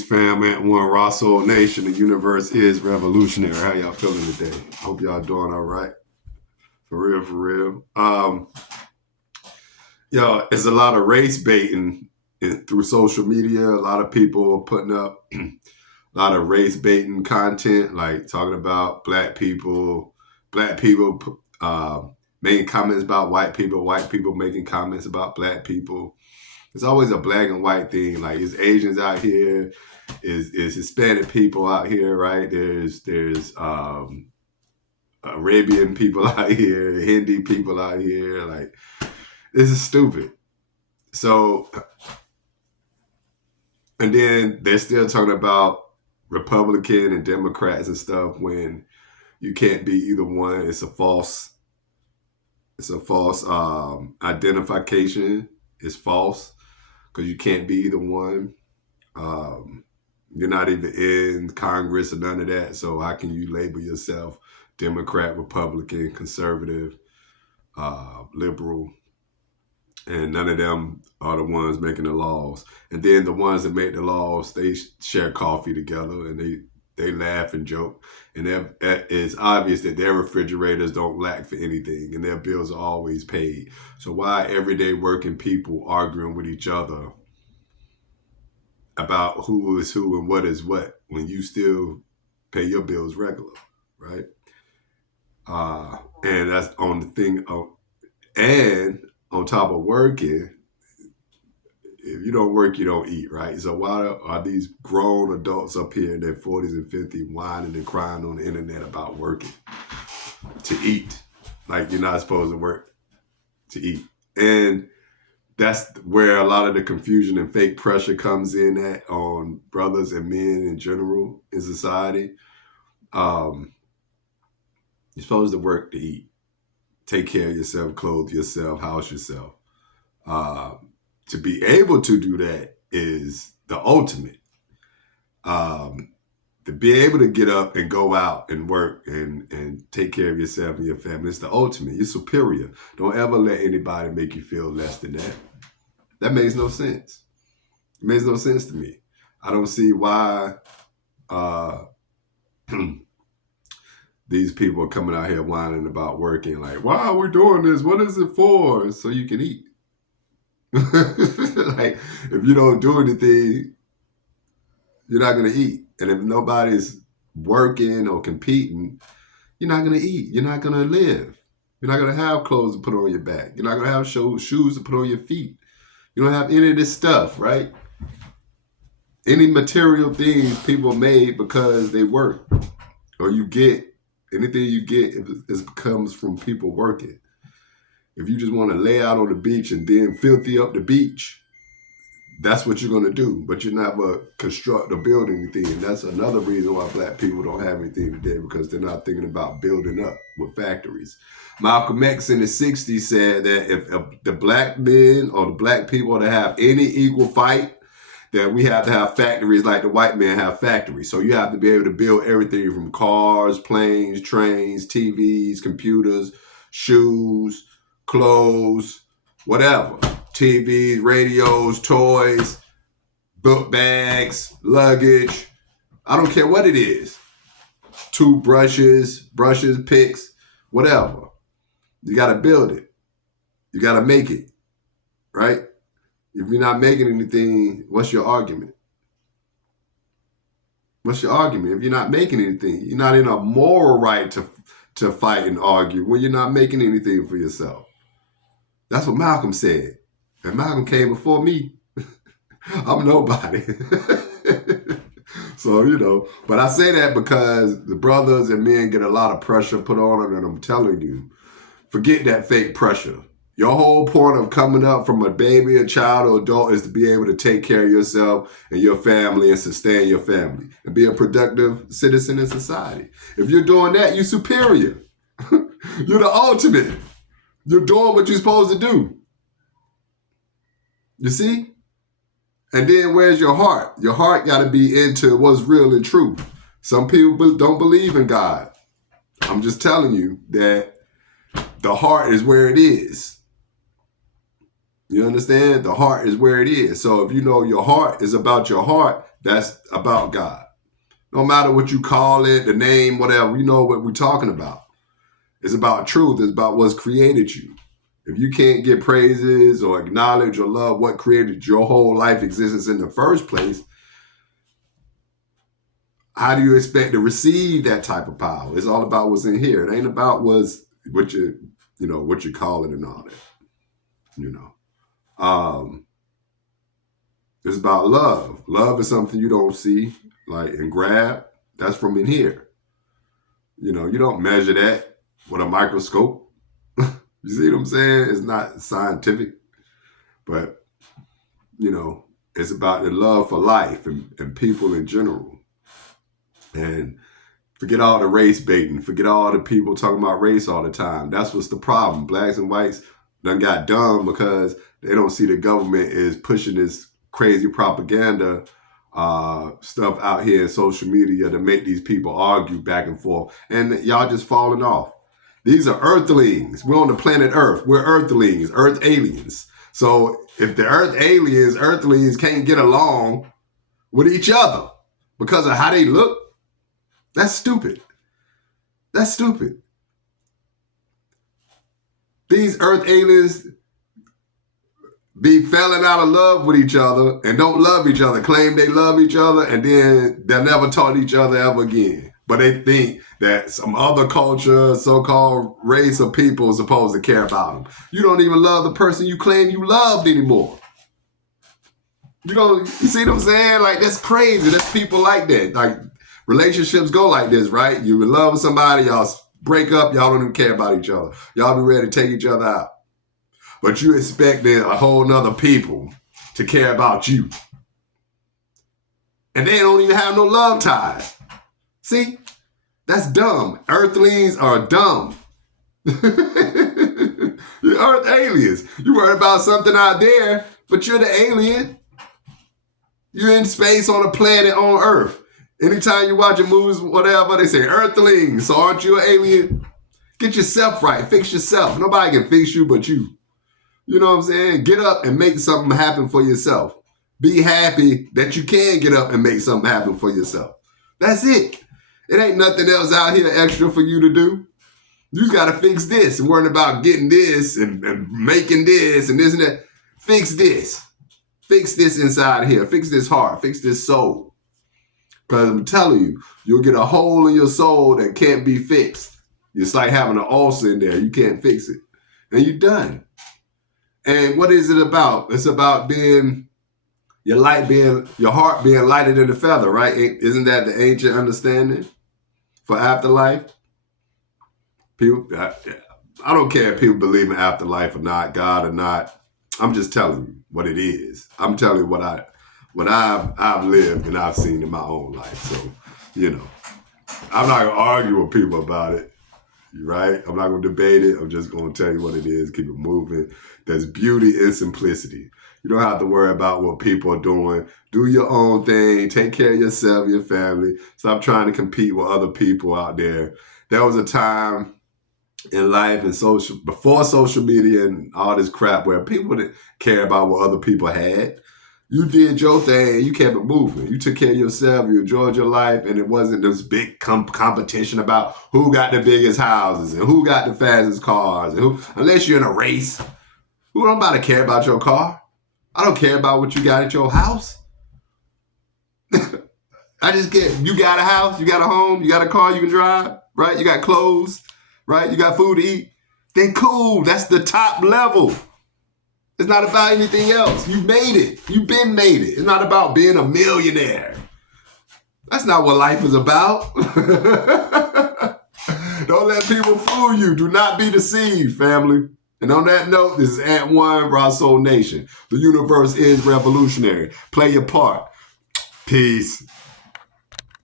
Fam at One Raw Soul Nation. The universe is revolutionary. How y'all feeling today? Hope y'all doing all right. For real, for real. It's a lot of race baiting through social media. A lot of people putting up a lot of race baiting content, like talking about black people making comments about white people making comments about black people. It's always a black and white thing. Like, is Asians out here, is Hispanic people out here, right? There's Arabian people out here, Hindi people out here. Like, this is stupid. So, and then they're still talking about Republican and Democrats and stuff when you can't be either one. It's a false identification. It's false because you can't be either one. You're not even in Congress or none of that. So how can you label yourself Democrat, Republican, conservative, liberal? And none of them are the ones making the laws. And then the ones that make the laws, they share coffee together and they laugh and joke. And it's obvious that their refrigerators don't lack for anything and their bills are always paid. So why everyday working people arguing with each other about who is who and what is what when you still pay your bills regular, right? And that's on the thing. And on top of working, if you don't work, you don't eat, right? So why are these grown adults up here in their 40s and 50s whining and crying on the internet about working to eat? Like, you're not supposed to work to eat. And that's where a lot of the confusion and fake pressure comes in at on brothers and men in general in society. You're supposed to work to eat, take care of yourself, clothe yourself, house yourself. To be able to do that is the ultimate. To be able to get up and go out and work and take care of yourself and your family, it's the ultimate. You're superior. Don't ever let anybody make you feel less than that. That makes no sense. It makes no sense to me. I don't see why these people are coming out here whining about working. Like, why are we doing this? What is it for? So you can eat. Like, if you don't do anything, you're not going to eat. And if nobody's working or competing, you're not going to eat. You're not going to live. You're not going to have clothes to put on your back. You're not going to have shoes to put on your feet. You don't have any of this stuff, right? Any material things people made because they work. Or you get, anything you get comes from people working. If you just want to lay out on the beach and then filthy up the beach, that's what you're going to do. But you're not going to construct or build anything. And that's another reason why black people don't have anything today, because they're not thinking about building up with factories. Malcolm X in the 60s said that if the black men or the black people to have any equal fight, that we have to have factories like the white men have factories. So you have to be able to build everything from cars, planes, trains, TVs, computers, shoes, clothes, whatever. TVs, radios, toys, book bags, luggage. I don't care what it is. Toothbrushes, brushes, picks, whatever. You got to build it. You got to make it, right? If you're not making anything, what's your argument? What's your argument? If you're not making anything, you're not in a moral right to fight and argue when you're not making anything for yourself. That's what Malcolm said. And Malcolm came before me. I'm nobody. So, but I say that because the brothers and men get a lot of pressure put on them, and I'm telling you, forget that fake pressure. Your whole point of coming up from a baby, a child, or adult is to be able to take care of yourself and your family and sustain your family and be a productive citizen in society. If you're doing that, you're superior. You're the ultimate. You're doing what you're supposed to do. You see? And then where's your heart? Your heart got to be into what's real and true. Some people don't believe in God. I'm just telling you that the heart is where it is. You understand? The heart is where it is. So if you know your heart is about your heart, That's about God. No matter what you call it, the name, whatever, you know what we're talking about. It's about truth. It's about what's created you. If you can't get praises or acknowledge or love what created your whole life existence in the first place, how do you expect to receive that type of power? It's all about what's in here. It ain't about what you call it and all that. It's about love. Love is something you don't see, like, and grab. That's from in here. You don't measure that with a microscope. You see what I'm saying? It's not scientific, but it's about the love for life and people in general. And forget all the race baiting. Forget all the people talking about race all the time. That's what's the problem. Blacks and whites done got dumb because they don't see the government is pushing this crazy propaganda stuff out here in social media to make these people argue back and forth. And y'all just falling off. These are earthlings. We're on the planet Earth. We're earthlings, earth aliens. So if the earthlings can't get along with each other because of how they look, that's stupid. That's stupid. These earth aliens be falling out of love with each other and don't love each other, claim they love each other, and then they'll never talk to each other ever again. But they think that some other culture, so-called race of people is supposed to care about them. You don't even love the person you claim you loved anymore. You see what I'm saying? Like, that's crazy. There's people like that. Like, relationships go like this, right? You in love with somebody, y'all break up, y'all don't even care about each other. Y'all be ready to take each other out. But you expect a whole nother people to care about you. And they don't even have no love ties. See? That's dumb. Earthlings are dumb. You're earth aliens. You worry about something out there, but you're the alien. You're in space on a planet on Earth. Anytime you're watching movies, whatever, they say earthlings. So aren't you an alien? Get yourself right. Fix yourself. Nobody can fix you but you. You know what I'm saying? Get up and make something happen for yourself. Be happy that you can get up and make something happen for yourself. That's it. It ain't nothing else out here extra for you to do. You just got to fix this and worrying about getting this and making this and this and that. Fix this. Fix this inside here. Fix this heart. Fix this soul. Because I'm telling you, you'll get a hole in your soul that can't be fixed. It's like having an ulcer in there. You can't fix it. And you're done. And what is it about? It's about your heart being lighter than a feather, right? Isn't that the ancient understanding for afterlife? People, I don't care if people believe in afterlife or not, God or not. I'm just telling you what it is. I'm telling you what I've lived and I've seen in my own life. So, I'm not gonna argue with people about it. Right? I'm not going to debate it. I'm just going to tell you what it is. Keep it moving. There's beauty in simplicity. You don't have to worry about what people are doing. Do your own thing. Take care of yourself, your family. Stop trying to compete with other people out there. There was a time in life and before social media and all this crap where people didn't care about what other people had. You did your thing. You kept it moving. You took care of yourself. You enjoyed your life. And it wasn't this big competition about who got the biggest houses and who got the fastest cars. And unless you're in a race. Who don't about to care about your car? I don't care about what you got at your house. I just care. You got a house. You got a home. You got a car you can drive. Right? You got clothes. Right? You got food to eat. Then cool. That's the top level. It's not about anything else. You made it. You've been made it. It's not about being a millionaire. That's not what life is about. Don't let people fool you. Do not be deceived, family. And on that note, this is Ant One for our Soul Nation. The universe is revolutionary. Play your part. Peace.